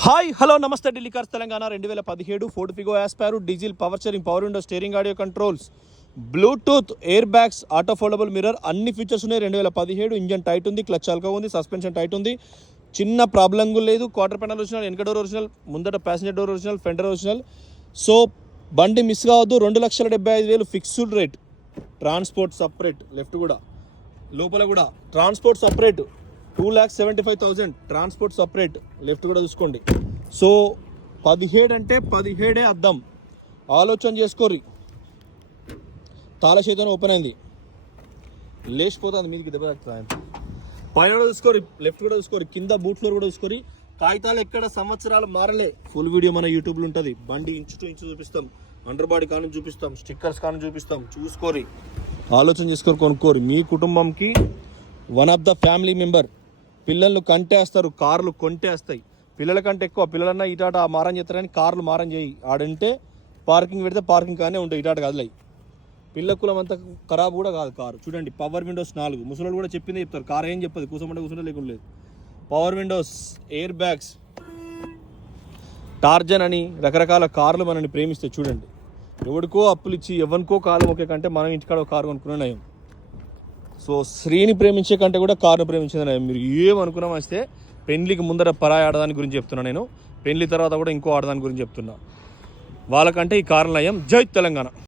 Hi hello నమస్తే Delhi cars Telangana రెండు వేల పదిహేడు Ford Figo Aspire diesel power steering power window steering audio controls Bluetooth air bags auto foldable mirror అన్ని features ఉన్నాయి. రెండు వేల పదిహేడు ఇంజన్ టైట్ ఉంది క్లచ్ అల్కా ఉంది సస్పెన్షన్ టైట్ ఉంది. చిన్న ప్రాబ్లం కూడా లేదు. క్వార్టర్ పెనల్ ఒరిజినల్ వెనక డోర్ ఒరిజినల్ ముందట passenger door original fender original so బండి మిస్ కావద్దు. రెండు లక్షల డెబ్బై ఐదు వేలు fixed rate transport separate left కూడా. లోపల కూడా. Transport separate two lakhs seventy five thousand transport separate left కూడా చూసుకోండి. సో పదిహేడు అంటే పదిహేడే అర్థం ఆలోచన చేసుకోర్రి. తాళశేతం ఓపెన్ అయింది. లేచిపోతుంది మీదకి దెబ్బ తాకుతుంది పైన కూడా చూసుకోరి లెఫ్ట్ కూడా చూసుకోరి కింద బూట్ ఫ్లోర్ కూడా చూసుకోరి కాగితాలు ఎక్కడ సంవత్సరాలు మారలే. ఫుల్ వీడియో మన యూట్యూబ్లో ఉంటుంది. బండి ఇంచు టు ఇంచు చూపిస్తాం. అండర్ బాడీ కానీ చూపిస్తాం. స్టిక్కర్స్ కానీ చూపిస్తాం. చూసుకోరి ఆలోచన చేసుకొని కొనుక్కోరి మీ కుటుంబంకి one of the family member పిల్లలు కంటేస్తారు కార్లు కొంటేస్తాయి. పిల్లల కంటే ఎక్కువ పిల్లలన్నా ఇటాట మారం చేస్తారని కార్లు మారం చేయి. ఆడంటే పార్కింగ్ పెడితే పార్కింగ్ కానీ ఉంటాయి ఇటాట పిల్ల కులం అంతా ఖరాబ్ కూడా కాదు కారు. చూడండి పవర్ విండోస్ నాలుగు. ముసలోళ్ళు కూడా చెప్పిందే చెప్తారు. కార్ ఏం చెప్పదు కూసమంటే కూర్చుంటే లేకుండా లేదు. Power windows air bags. Tarzan అని రకరకాల కార్లు మనల్ని ప్రేమిస్తాయి చూడండి. ఎవడికో అప్పులు ఇచ్చి ఎవరికో కాలు ఒకే కంటే మనం ఇంటికాడ ఒక కారు కొనుక్కునే నయం. సో స్త్రీని ప్రేమించే కంటే కూడా కారును ప్రేమించిందని మీరు ఏమనుకున్నా వస్తే పెళ్ళికి ముందర పరాయి ఆడదాని గురించి చెప్తున్నా నేను. పెళ్ళి తర్వాత కూడా ఇంకో ఆడదాని గురించి చెప్తున్నా. వాళ్ళకంటే ఈ కారు జై తెలంగాణ.